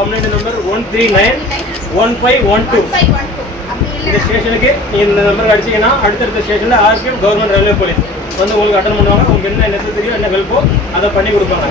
Complaint number 1391512. இந்த ஸ்டேஷனுக்கு இந்த நம்பருக்கு அடிச்சிங்கன்னா அடுத்தடுத்த ஸ்டேஷனில் ஆர்பிஎம் கவர்மெண்ட் ரயில்வே போலீஸ் வந்து உங்களுக்கு அட்டன் பண்ணுவாங்க. உங்களுக்கு என்ன நெசசரியோ என்ன ஹெல்ப்போ அதை பண்ணி கொடுப்பாங்க.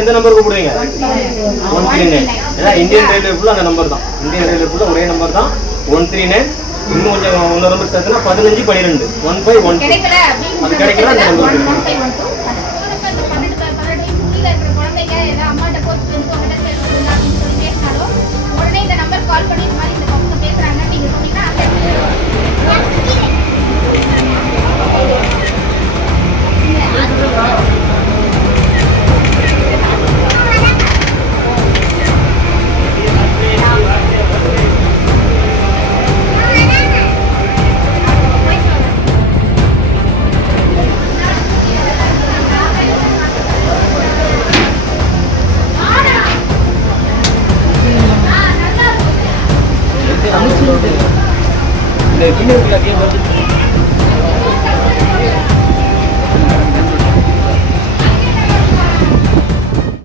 எந்த நம்பர் கூப்பிடுவீங்க? 139. இந்தியன் ரயில்வே ஃபுல்லா அந்த நம்பர் தான். இந்தியன் ரயில்வே ஃபுல்லா ஒரே நம்பர் தான் 139. இன்னும் கொஞ்சம் இன்னொரு நம்பர் சேர்த்துனா 1512 1512. அது கிடைக்கல அந்த நம்பர். இந்த